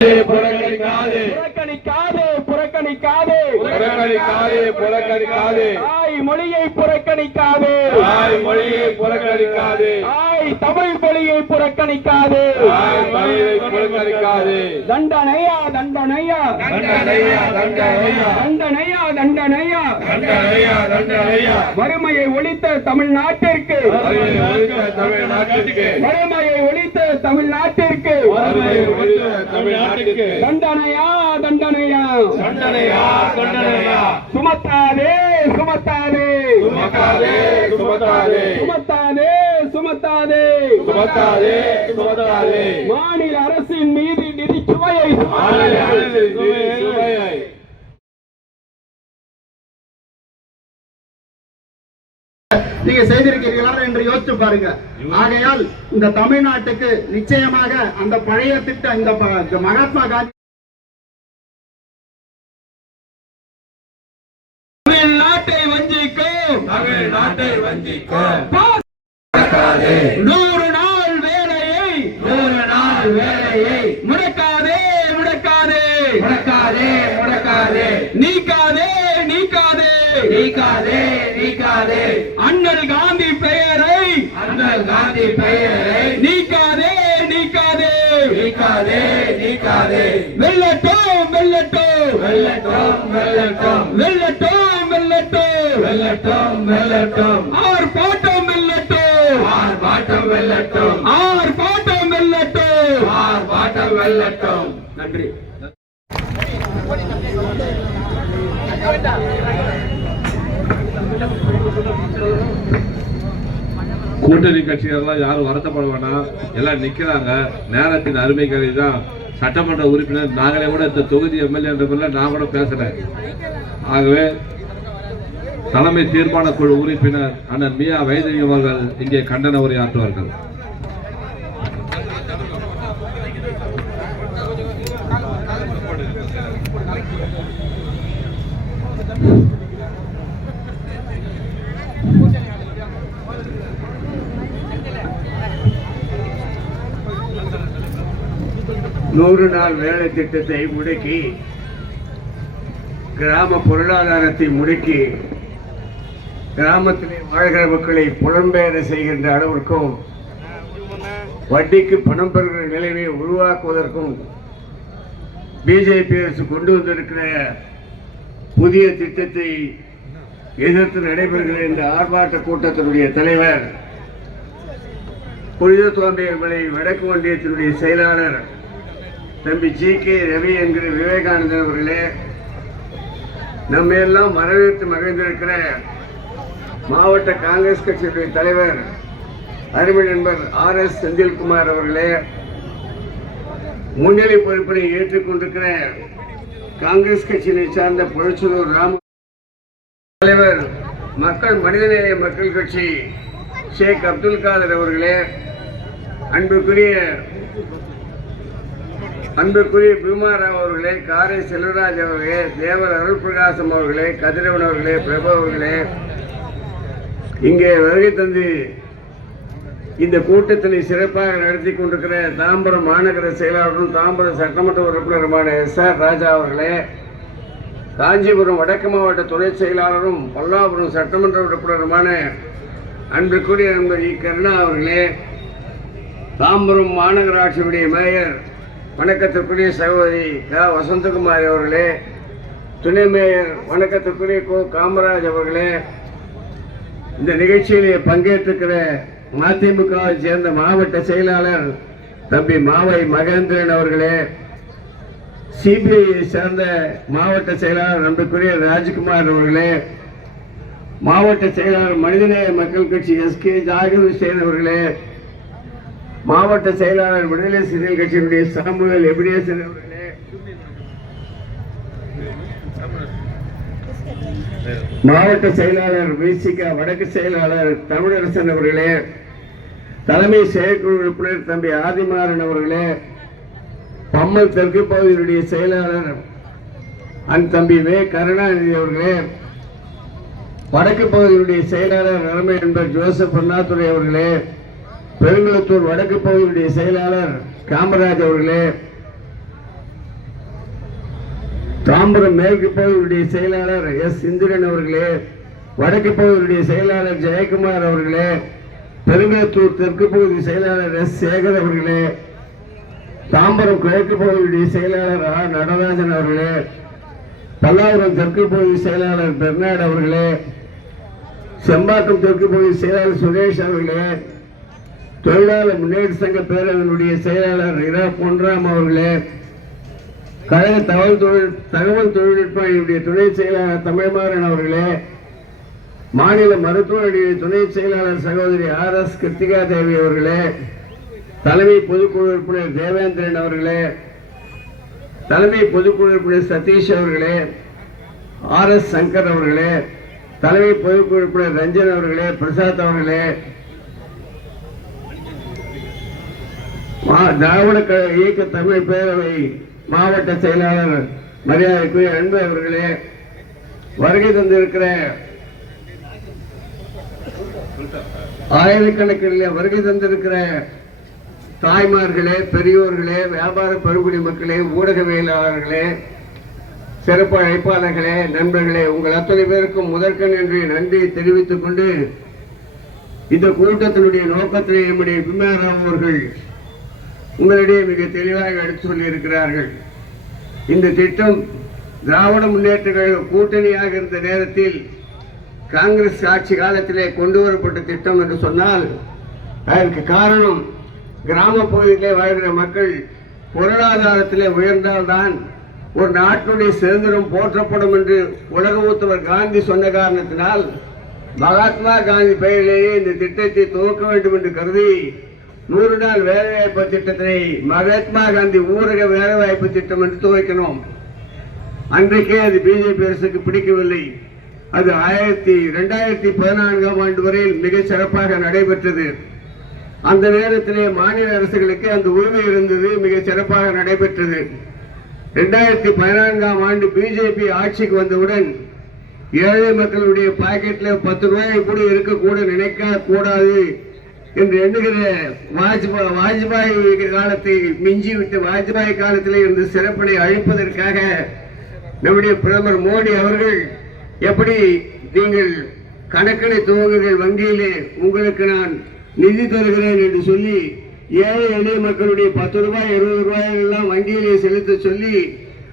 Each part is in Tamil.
புறக்கணிக்காதே. புறக்கணிக்காதே புறக்கணிக்காதே. புறக்கணிக்காதே புறக்கணிக்காதே. தாய் மொழியை புறக்கணிக்காதே. தாய் மொழியை புறக்கணிக்காதே. தாய் தமிழ் மொழியை புறக்கணிக்காதே. தாய் மொழியை புறக்கணிக்காதே. தண்டனையா தண்டனையா. தண்டனையா தண்டனையா. தண்டனையா தண்டனையா. தண்டனையா தண்டனையா. வறுமையை ஒழித்த தமிழ்நாட்டிற்கு. வறுமையை ஒழித்த தமிழ்நாட்டிற்கு. தண்டனையா தண்டனையா? தண்டனையா தண்டனையா. சுமத்தாலே சுமத்தாலே சுமத்தாலே சுமத்தாலே சுமத்தாலே சுமத்தாதே. சுமத்தாதே சுமத்தாதே. மாநில அரசின் மீது நிதி சுமையை நீங்க செய்திருக்கிறீர்களா என்று யோசிச்சு பாருங்க. ஆகையால் இந்த தமிழ்நாட்டுக்கு நிச்சயமாக அந்த பழைய திட்டம் இந்த மகாத்மா காந்தி தமிழ்நாட்டை வஞ்சிக்கும். தமிழ்நாட்டை வஞ்சிக்கும் பாஸ் நடக்காதே நூறு நாள் வேலையை நூறு நாள் வேலையை முடக்காதே முடக்காதே முடக்காதே முடக்காதே நீக்காதே நீக்காதே நீக்காதே. அண்ணல் காந்தி பெயரை அண்ணல் காந்தி பெயரை. நீக்காதே நீக்காதே. நீக்காதே நீக்காதே. வெல்லட்டும் வெல்லட்டும். வெல்லட்டும் வெல்லட்டும். வெல்லட்டும் வெல்லட்டும். வெல்லட்டும் வெல்லட்டும். ஆர்ப்பாட்டம் வெல்லட்டும். ஆர்ப்பாட்டம் வெல்லட்டும். ஆர்ப்பாட்டம் வெல்லட்டும். ஆர்ப்பாட்டம் வெல்லட்டும். நன்றி. கூட்டணி கட்சிகள்லாம் யாரும் வருத்தப்பட வேணாம். எல்லாம் நிக்கிறாங்க. நேரத்தின் அருமை கருதி தான் சட்டமன்ற உறுப்பினர் நாங்களே கூட இந்த தொகுதி எம்எல்ஏ நான் கூட பேசுறேன். ஆகவே தலைமை தீர்மான குழு உறுப்பினர் அண்ணன் மியா வைத்தியம் அவர்கள் இங்கே கண்டன உரையாற்றுவார்கள். நூறு நாள் வேலை திட்டத்தை முடக்கி கிராம பொருளாதாரத்தை முடக்கி கிராமத்திலே வாழ்கிற மக்களை புலம்பெயர செய்கின்ற அளவிற்கும் வட்டிக்கு பணம் பெறுகிற நிலையை உருவாக்குவதற்கும் பிஜேபி அரசு கொண்டு வந்திருக்கிற புதிய திட்டத்தை எதிர்த்து நடைபெறுகிற இந்த ஆர்ப்பாட்ட கூட்டத்தினுடைய தலைவர் புனித தோன்றிய வடக்கு ஒன்றியத்தினுடைய செயலாளர் தம்பி ஜி கே ரவி என்கிற விவேகானந்தன் அவர்களே நம்ம எல்லாம் வரவேற்று மகிழ்ந்திருக்கிற மாவட்ட காங்கிரஸ் கட்சியுடைய தலைவர் அருமை நண்பர் ஆர் எஸ் செந்தில்குமார் அவர்களே முன்னிலை பொறுப்பினை ஏற்றுக்கொண்டிருக்கிற காங்கிரஸ் கட்சியினை சார்ந்த புரட்சியூர் ராம தலைவர் மக்கள் மனிதநேய மக்கள் கட்சி ஷேக் அப்துல் காதர் அவர்களே அன்புக்குரிய அன்புக்குரிய பீமாராவ் அவர்களே காரை செல்வராஜ் அவர்களே தேவர் அருள் பிரகாசம் அவர்களே கதிரவன் அவர்களே பிரபு அவர்களே. இங்கே வருகை தந்து இந்த கூட்டத்தினை சிறப்பாக நடத்தி கொண்டிருக்கிற தாம்பரம் மாநகர செயலாளரும் தாம்பரம் சட்டமன்ற உறுப்பினருமான எஸ் ஆர் ராஜா அவர்களே காஞ்சிபுரம் வடக்கு மாவட்ட துணை செயலாளரும் பல்லாபுரம் சட்டமன்ற உறுப்பினருமான அன்புக்குரிய நண்பர் இ கருணா அவர்களே தாம்பரம் மாநகராட்சியுடைய மேயர் வணக்கத்திற்குரிய சகோதரி க. வசந்தகுமாரி அவர்களே துணை மேயர் வணக்கத்திற்குரிய கோ. காமராஜ் அவர்களே இந்த நிகழ்ச்சியிலே பங்கேற்றிருக்கிற மதிமுகவை சேர்ந்த மாவட்ட செயலாளர் தம்பி மாவை மகேந்திரன் அவர்களே சிபிஐ சேர்ந்த மாவட்ட செயலாளர் நம்பிக்குரிய ராஜ்குமார் அவர்களே மாவட்ட செயலாளர் மனிதநேய மக்கள் கட்சி எஸ். கே. ஜாகிர் ஹுசேன் அவர்களே மாவட்ட செயலாளர் விடுதலை சிறுத்தைகள் கட்சியினுடைய சாமுவேல் எபினேசன் அவர்களே. மாவட்ட செயலாளர் விசிகா வடக்கு செயலாளர் தமிழரசன் அவர்களே. தலைமை செயற்குழு உறுப்பினர் தம்பி ஆதிமாறன் அவர்களே. பம்மல் தெற்கு பகுதியினுடைய செயலாளர் அன் தம்பி வே கருணாநிதி அவர்களே. வடக்கு பகுதியினுடைய செயலாளர் நலமை என்பர் ஜோசப் அண்ணாதுரை அவர்களே. பெருங்குளத்தூர் வடக்கு பகுதியுடைய செயலாளர் காமராஜ் அவர்களே தாம்பரம் மேற்கு பகுதியுடைய செயலாளர் எஸ். இந்திரன் அவர்களே வடக்கு பகுதியுடைய செயலாளர் ஜெயக்குமார் அவர்களே பெருங்குளத்தூர் தெற்கு பகுதி செயலாளர் எஸ். சேகர் அவர்களே தாம்பரம் கிழக்கு பகுதியுடைய செயலாளர் ஆ. நடராஜன் அவர்களே பல்லாவரம் தெற்கு பகுதி செயலாளர் பெர்னாட் அவர்களே செம்பாக்கம் தெற்கு பகுதி செயலாளர் சுரேஷ் அவர்களே தொழிலாளர் முன்னேற்ற சங்க பேரவையினுடைய செயலாளர் இரா பொன்ராம் அவர்களே கழக தகவல் தொழில் தகவல் தொழில்நுட்ப துணை செயலாளர் தமிழ்மாறன் அவர்களே மாநில மருத்துவ துணை செயலாளர் சகோதரி ஆர் எஸ் கிருத்திகா தேவி அவர்களே தலைமை பொதுக்குழு உறுப்பினர் தேவேந்திரன் அவர்களே தலைமை பொதுக்குழு உறுப்பினர் சதீஷ் அவர்களே ஆர் எஸ் சங்கர் அவர்களே தலைமை பொதுக்குழு உறுப்பினர் ரஞ்சன் அவர்களே பிரசாத் அவர்களே திராவிட இயக்க தமிழ் பேரவை மாவட்ட செயலாளர் மரியாதைக்குரிய அன்பு அவர்களே வருகை தந்திருக்கிற ஆயிரக்கணக்கில் வருகை தந்திருக்கிற தாய்மார்களே பெரியோர்களே வியாபார பெருங்குடி மக்களே ஊடகவியலாளர்களே சிறப்பு அழைப்பாளர்களே நண்பர்களே உங்கள் அத்தனை பேருக்கும் முதற்கண் என்று நன்றி தெரிவித்துக் கொண்டு இந்த கூட்டத்தினுடைய நோக்கத்திலே நம்முடைய பிம்மாராம் அவர்கள் உங்களிடையே மிக தெளிவாக எடுத்து சொல்லியிருக்கிறார்கள். இந்த திட்டம் திராவிட முன்னேற்ற கழக கூட்டணியாக இருந்த நேரத்தில் காங்கிரஸ் ஆட்சி காலத்திலே கொண்டு வரப்பட்ட திட்டம் என்று சொன்னால் அதற்கு காரணம் கிராம பகுதியிலே வாழ்கிற மக்கள் பொருளாதாரத்திலே உயர்ந்தால்தான் ஒரு நாட்டினுடைய சுதந்திரம் போற்றப்படும் என்று உலக மூத்தவர் காந்தி சொன்ன காரணத்தினால் மகாத்மா காந்தி பெயரிலேயே இந்த திட்டத்தை துவக்க வேண்டும் என்று கருதி நூறு நாள் வேலைவாய்ப்பு திட்டத்தினை மகாத்மா காந்தி ஊரக வேலைவாய்ப்பு திட்டம் என்று துவக்கினோம். அன்றைக்கே அது பிஜேபி அரசுக்கு பிடிக்கவில்லை. அது ஆயிரத்தி இரண்டாயிரத்தி பதினான்காம் ஆண்டு வரையில் மிக சிறப்பாக நடைபெற்றது. அந்த நேரத்திலே மாநில அரசுகளுக்கு அந்த உரிமை இருந்தது மிக சிறப்பாக நடைபெற்றது. இரண்டாயிரத்தி பதினான்காம் ஆண்டு பிஜேபி ஆட்சிக்கு வந்தவுடன் ஏழை மக்களுடைய பாக்கெட்ல பத்து ரூபாய் கூட இருக்கக்கூட நினைக்க கூடாது என்று எண்ணுகிற வாஜ்பாய் வாஜ்பாய் காலத்தை மிஞ்சி விட்டு வாஜ்பாய் காலத்திலே இருந்து சிறப்பினை அழிப்பதற்காக நம்முடைய பிரதமர் மோடி அவர்கள் எப்படி நீங்கள் கணக்கனை துவங்குங்கள் வங்கியிலே உங்களுக்கு நான் நிதி தருகிறேன் என்று சொல்லி ஏழை எளிய மக்களுடைய பத்து ரூபாய் இருபது ரூபாய் எல்லாம் வங்கியிலே செலுத்த சொல்லி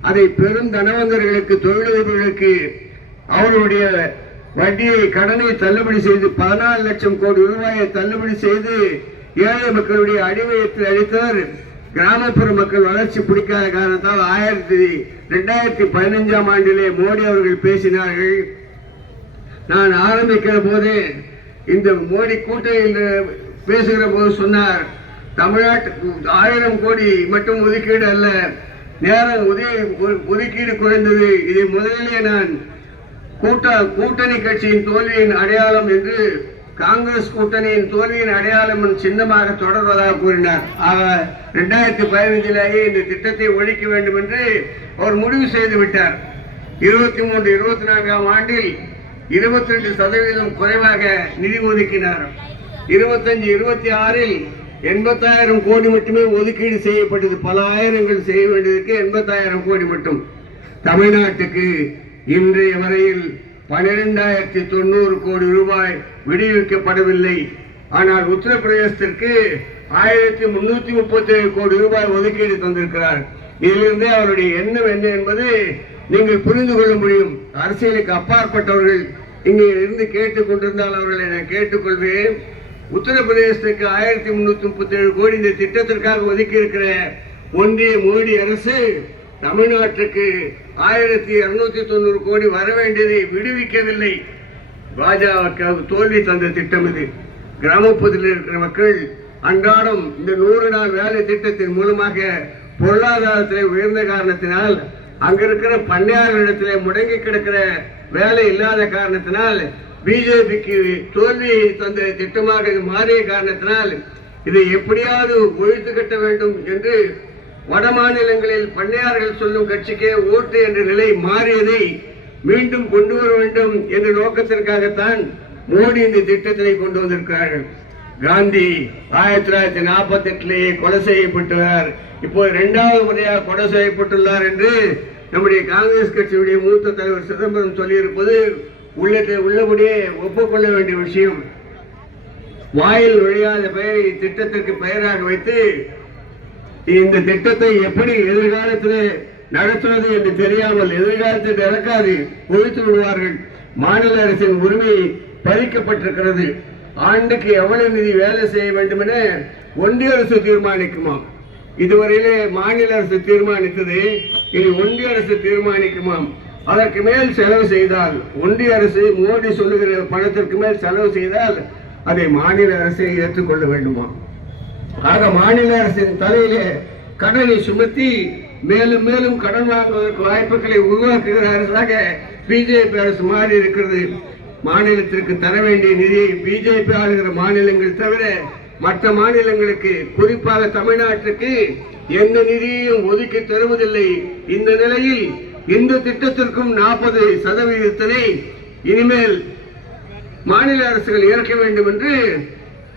அதை பெரும் தனவந்தர்களுக்கு தொழிலதிபர்களுக்கு அவர்களுடைய வட்டியை கடனை தள்ளுபடி செய்து பதினாலு லட்சம் கோடி ரூபாயை தள்ளுபடி செய்து ஏழை மக்களுடைய அடிவயத்தில் அளித்தவர் கிராமப்புற மக்கள் வளர்ச்சி பிடிக்காத காரணத்தால் ஆயிரத்தி ரெண்டாயிரத்தி பதினைஞ்சாம் ஆண்டிலே மோடி அவர்கள் பேசினார்கள். நான் ஆரம்பிக்கிற போது இந்த மோடி கூட்டணியில் பேசுகிற போது சொன்னார் தமிழ்நாட்டு ஆயிரம் கோடி மட்டும் ஒதுக்கீடு அல்ல நேரம் ஒதுக்கி ஒதுக்கீடு குறைந்தது. இதை முதலிலே நான் கூட்ட கூட்டணி கட்சியின் தோல்வியின் அடையாளம் என்று காங்கிரஸ் கூட்டணியின் தோல்வியின் அடையாளம் சின்னமாக தொடர்வதாக கூறினார். அவர் இரண்டாயிரத்தி பதினைஞ்சிலேயே இந்த திட்டத்தை ஒழிக்க வேண்டும் என்று அவர் முடிவு செய்து விட்டார். இருபத்தி மூன்று இருபத்தி நான்காம் ஆண்டில் இருபத்தி ரெண்டு சதவீதம் குறைவாக நிதி ஒதுக்கினார். இருபத்தஞ்சு இருபத்தி ஆறில் எண்பத்தாயிரம் கோடி மட்டுமே ஒதுக்கீடு செய்யப்பட்டது. பல ஆயிரங்கள் செய்ய வேண்டியதுக்கு எண்பத்தாயிரம் கோடி மட்டும். தமிழ்நாட்டுக்கு இன்றைய வரையில் பன்னிரெண்டாயிரத்தி தொண்ணூறு கோடி ரூபாய் விடுவிக்கப்படவில்லை. ஆனால் உத்தரப்பிரதேசத்திற்கு ஆயிரத்தி முன்னூத்தி முப்பத்தி ஏழு கோடி ரூபாய் ஒதுக்கீடு தந்திருக்கிறார். இதிலிருந்தே அவருடைய எண்ணம் என்ன என்பது நீங்கள் புரிந்து கொள்ள முடியும். அரசியலுக்கு அப்பாற்பட்டவர்கள் இங்கே இருந்து கேட்டுக் கொண்டிருந்தால் அவர்களை நான் கேட்டுக்கொள்வேன். உத்தரப்பிரதேசத்துக்கு ஆயிரத்தி முன்னூத்தி முப்பத்தி ஏழு கோடி இந்த திட்டத்திற்காக ஒதுக்கி இருக்கிற ஒன்றிய மோடி அரசு தமிழ்நாட்டுக்கு ஆயிரத்தி இருநூத்தி தொண்ணூறு கோடி வர வேண்டியதை விடுவிக்கவில்லை. பாஜக தோல்வி தந்த திட்டம் இது. கிராமப்பகுதியில் இருக்கிற மக்கள் அன்றாடம் இந்த நூறு நாள் வேலை திட்டத்தின் மூலமாக பொருளாதாரத்திலே உயர்ந்த காரணத்தினால் அங்க இருக்கிற பண்ணையாளர்களிடத்திலே முடங்கி கிடக்கிற வேலை இல்லாத காரணத்தினால் பிஜேபிக்கு தோல்வியை தந்த திட்டமாக இது மாறிய காரணத்தினால் இதை எப்படியாவது ஒழித்து கட்ட வேண்டும் என்று வட மாநிலங்களில் பண்ணையார்கள் சொல்லும் கட்சிக்கே ஓட்டு என்ற நிலை மாறியதை மீண்டும் கொண்டு வர வேண்டும் என்ற நோக்கத்திற்காகத்தான் மோடி இந்த திட்டத்தினை கொண்டு வந்திருக்கிறார்கள். காந்தி ஆயிரத்தி தொள்ளாயிரத்தி நாற்பத்தி எட்டுலேயே கொலை செய்யப்பட்டார் இப்போ இரண்டாவது முறையாக கொலை செய்யப்பட்டுள்ளார் என்று நம்முடைய காங்கிரஸ் கட்சியுடைய மூத்த தலைவர் சிதம்பரம் சொல்லியிருப்பது உள்ளத்தை உள்ளபடியே ஒப்புக்கொள்ள வேண்டிய விஷயம். வாயில் நுழையாத பெயரை திட்டத்திற்கு பெயராக வைத்து இந்த திட்டத்தை எப்படி எதிர்காலத்தில் நடத்துவது என்று தெரியாமல் எதிர்காலத்தில் நடக்காது ஒழித்து விடுவார்கள். மாநில அரசின் உரிமை பறிக்கப்பட்டிருக்கிறது. ஆண்டுக்கு எவ்வளவு நிதி வேலை செய்ய வேண்டும் என ஒன்றிய அரசு தீர்மானிக்குமாம். இதுவரையிலே மாநில அரசு தீர்மானித்தது இனி ஒன்றிய அரசு தீர்மானிக்குமாம். அதற்கு மேல் செலவு செய்தால் ஒன்றிய அரசு மோடி சொல்லுகிற பணத்திற்கு மேல் செலவு செய்தால் அதை மாநில அரசை ஏற்றுக்கொள்ள வேண்டுமா ஆக மாநில அரசின் தலையிலே கடனை சுமத்தி மேலும் மேலும் கடன் வாங்குவதற்கு வாய்ப்புகளை உருவாக்குகிற அரசாக பிஜேபி அரசு மாறி இருக்கிறது. மாநிலத்திற்கு தர வேண்டிய நிதியை பிஜேபி ஆளுகிற மாநிலங்கள் தவிர மற்ற மாநிலங்களுக்கு குறிப்பாக தமிழ்நாட்டுக்கு எந்த நிதியையும் ஒதுக்கி தருவதில்லை. இந்த நிலையில் இந்த திட்டத்திற்கும் நாற்பது சதவீதத்தினை இனிமேல் மாநில அரசுகள் இறக்க வேண்டும் என்று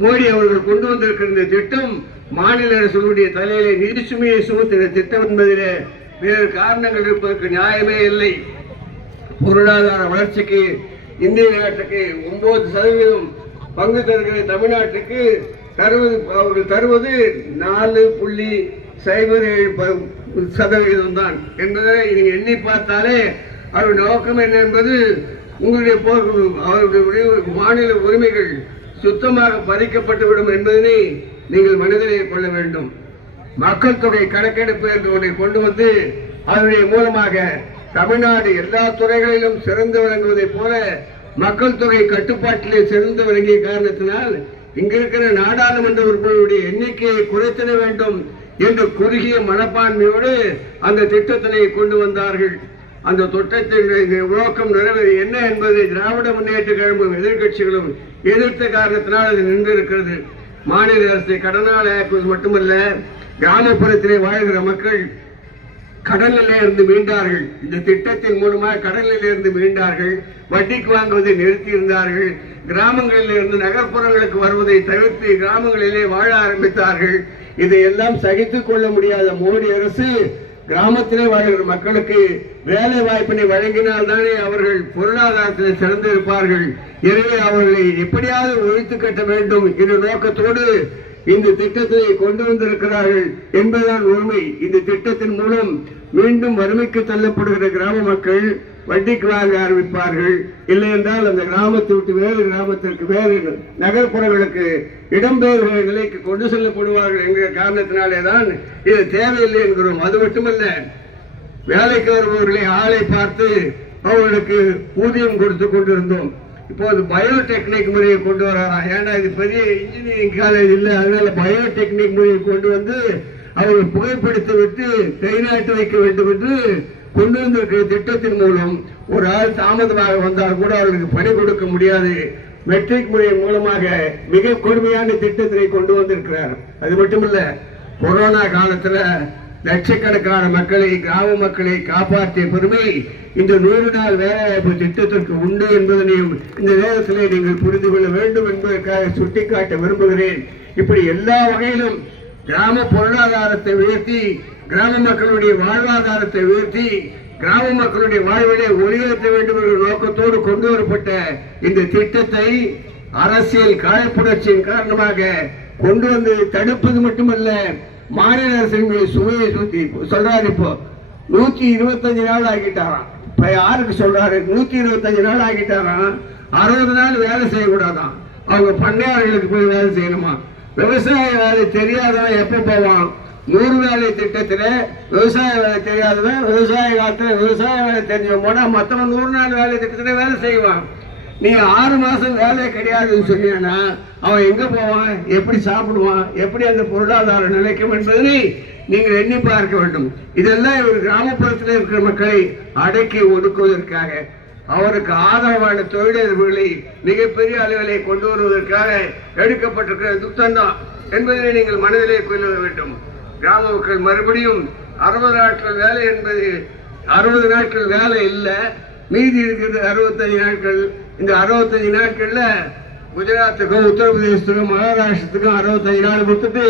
மோடி அவர்கள் கொண்டு வந்திருக்கிற இந்த திட்டம் மாநில அரசுடைய தலையிலே நிதி சுமையை சுமத்துகிற திட்டம் என்பதிலே வேறு காரணங்கள் இருப்பதற்கு நியாயமே இல்லை. பொருளாதார வளர்ச்சிக்கு இந்திய நாட்டுக்கு ஒன்பது சதவீதம் பங்கு தருகிற தமிழ்நாட்டுக்கு தருவது அவர்கள் தருவது நாலு புள்ளி சைபர் ப- சதவீதம் தான் என்பதை நீங்கள் எண்ணி பார்த்தாலே அவருடைய நோக்கம் என்ன என்பது உங்களுடைய அவருடைய அவர்களுடைய மாநில உரிமைகள் சுத்தமாக பறிக்கப்பட்டுவிடும் என்பதனை நீங்கள் மனதிலே கொள்ள வேண்டும். மக்கள் தொகை கணக்கெடுப்பு என்று ஒன்றை கொண்டு வந்து அதனுடைய மூலமாக தமிழ்நாடு எல்லா துறைகளிலும் சிறந்து விளங்குவதைப் போல மக்கள் தொகை கட்டுப்பாட்டிலே சிறந்து விளங்கிய காரணத்தினால் இங்கிருக்கிற நாடாளுமன்ற உறுப்பினருடைய எண்ணிக்கையை குறைத்திட வேண்டும் என்று குறுகிய மனப்பான்மையோடு அந்த திட்டத்தினை கொண்டு வந்தார்கள். அந்த தொட்டத்தின் நோக்கம் நிறைவேறி என்ன என்பதை திராவிட முன்னேற்ற கழகமும் எதிர்க்கட்சிகளும் எதிர்த்த காரணத்தினால் அது நின்றிருக்கிறது. மாநில அரசை கடனால் ஆக்குவது மட்டுமல்ல கிராமப்புறத்திலே வாழ்கிற மக்கள் கடலிலே இருந்து மீண்டார்கள். இந்த திட்டத்தின் மூலமாக கடலில் இருந்து மீண்டார்கள். வட்டிக்கு வாங்குவதை நிறுத்தி இருந்தார்கள் கிராமங்களில் இருந்து நகர்ப்புறங்களுக்கு வருவதை தவிர்த்து கிராமங்களிலே வாழ ஆரம்பித்தார்கள். இதையெல்லாம் சகித்துக் கொள்ள முடியாத மோடி அரசு கிராமத்திலே வாழ்கிற மக்களுக்கு வேலை வாய்ப்பினை வழங்கினால் தானே அவர்கள் பொருளாதாரத்தில் சிறந்திருப்பார்கள். எனவே அவர்களை எப்படியாவது ஒழித்து கட்ட வேண்டும் என்ற நோக்கத்தோடு இந்த திட்டத்தை கொண்டு வந்திருக்கிறார்கள் என்பதுதான் உண்மை. இந்த திட்டத்தின் மூலம் மீண்டும் வறுமைக்கு தள்ளப்படுகிற கிராம மக்கள் வட்டிக்கு வாங்க ஆரம்பிப்பார்கள். இல்லை என்றால் அந்த கிராமத்தை விட்டு வேறு கிராமத்திற்கு வேறு நகர்ப்புறங்களுக்கு இடம்பெயர்கிற நிலைக்கு கொண்டு செல்லப்படுவார்கள் என்கிற காரணத்தினாலே தான் இது தேவையில்லை என்கிறோம். அது மட்டுமல்ல வேலைக்கு வருபவர்களை ஆளை பார்த்து அவர்களுக்கு ஊதியம் கொடுத்து கொண்டிருந்தோம். இப்போது பயோடெக்னிக் முறையை கொண்டு வரலாம் ஏன்னா இது பெரிய இன்ஜினியரிங் காலேஜ் இல்லை அதனால பயோடெக்னிக் முறையை கொண்டு வந்து அவர்கள் புகைப்பிடித்து விட்டு கைநாட்டு வைக்க வேண்டும் என்று கொண்டு வந்திருக்கிற திட்டத்தின் மூலம் ஒரு ஆள் தாமதமாக வந்தால் கூட அவர்களுக்கு பணி கொடுக்க முடியாது. மெட்ரிக் முறையின் மூலமாக மிக கொடுமையான திட்டத்தினை கொண்டு வந்திருக்கிறார். அது மட்டுமல்ல கொரோனா காலத்தில் லட்சக்கணக்கான மக்களை கிராம மக்களை காப்பாற்றிய பெருமை இந்த நூறு நாள் வேலைவாய்ப்பு திட்டத்திற்கு உண்டு என்பதனையும் இந்த நேரத்திலே நீங்கள் புரிந்து கொள்ள வேண்டும் என்பதற்காக சுட்டிக்காட்ட விரும்புகிறேன். இப்படி எல்லா வகையிலும் கிராம பொருளாதாரத்தை உயர்த்தி கிராம மக்களுடைய வாழ்வாதாரத்தை உயர்த்தி கிராம மக்களுடைய வாழ்விலே ஒளியேற்ற வேண்டும் என்ற நோக்கத்தோடு கொண்டு வரப்பட்ட இந்த திட்டத்தை அரசியல் காயப்புணர்ச்சியின் காரணமாக கொண்டு வந்து தடுப்பது மட்டுமல்ல மாநில அரசின் சுவையை சுமையை சுத்தி சொல்றாரு இப்போ. நூத்தி இருபத்தஞ்சு நாள் ஆகிட்டாராம். இப்ப யாருக்கு சொல்றாரு? நூத்தி இருபத்தஞ்சு நாள் ஆகிட்டாராம் அறுபது நாள் வேலை செய்யக்கூடாதான். அவங்க பண்ணையாளர்களுக்கு போய் வேலை செய்யணுமா? விவசாய வேலை தெரியாதவன் எப்ப போவான்? நூறு வேலை திட்டத்துல விவசாய வேலை தெரியாதவன் விவசாய காலத்துல விவசாய வேலை தெரிஞ்சவன் போனா மத்தவன் நூறு நாள் வேலை திட்டத்துல வேலை செய்வான். நீ ஆறு மாசம் வேலை கிடையாதுன்னு சொன்னீங்கன்னா அவன் எங்க போவான்? எப்படி சாப்பிடுவான்? எப்படி அந்த பொருளாதாரம் நிலைக்கும் என்பதனை நீங்கள் எண்ணி பார்க்க வேண்டும். இதெல்லாம் இவர் கிராமப்புறத்தில் இருக்கிற மக்களை அடக்கி ஒடுக்குவதற்காக அவருக்கு ஆதரவான தொழிலதிபர்களை மிகப்பெரிய அளவிலே கொண்டு வருவதற்காக எடுக்கப்பட்டிருக்கிற துத்தந்தான் என்பதை நீங்கள் மனதிலே கொள்ள வேண்டும். கிராம மக்கள் மறுபடியும் அறுபது நாட்கள் வேலை என்பது அறுபது நாட்கள் வேலை இல்லை மீதி இருக்கிறது அறுபத்தஞ்சு நாட்கள் இந்த அறுபத்தஞ்சு நாட்கள்ல குஜராத்துக்கும் உத்தரப்பிரதேசத்துக்கும் மகாராஷ்டிரத்துக்கும் அறுபத்தஞ்சு நாள் கொடுத்துட்டு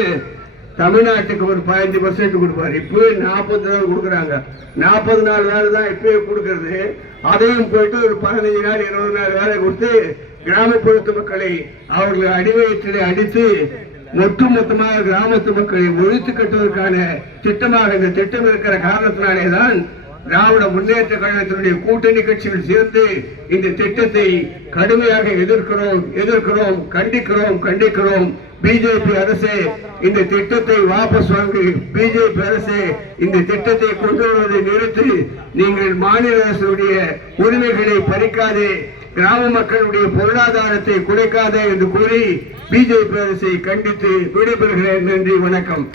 தமிழ்நாட்டுக்கு ஒரு பதினஞ்சு பர்சன்ட் கொடுப்பாரு. இப்பவே நாற்பது நாள் கொடுக்குறாங்க. நாற்பது நாள் வேலை தான் இப்பவே கொடுக்கறது. அதையும் போயிட்டு ஒரு பதினஞ்சு நாள் இருபது நாள் வேலை கொடுத்து கிராமப்புறத்து மக்களை அவர்கள் அடிவயற்றிலே அடித்து ஒட்டு மொத்தமாக கிராமத்து மக்களை ஒழித்து கட்டுவதற்கான திட்டமாக இந்த திட்டம் இருக்கிற காரணத்தினாலே தான் திராவிட முன்னேற்ற கழகத்தினுடைய கூட்டணி கட்சிகள் சேர்ந்து இந்த திட்டத்தை கடுமையாக எதிர்க்கிறோம் எதிர்க்கிறோம் கண்டிக்கிறோம் கண்டிக்கிறோம். பிஜேபி அரசு இந்த திட்டத்தை வாபஸ் வாங்கி. பிஜேபி அரசு இந்த திட்டத்தை கொண்டு வருவதை நிறுத்தி. நீங்கள் மாநில அரசுடைய உரிமைகளை பறிக்காதே. கிராம மக்களுடைய பொருளாதாரத்தை குறைக்காதே என்று கூறி பிஜேபி அரசை கண்டித்து விடைபெறுகிறேன் நன்றி வணக்கம்.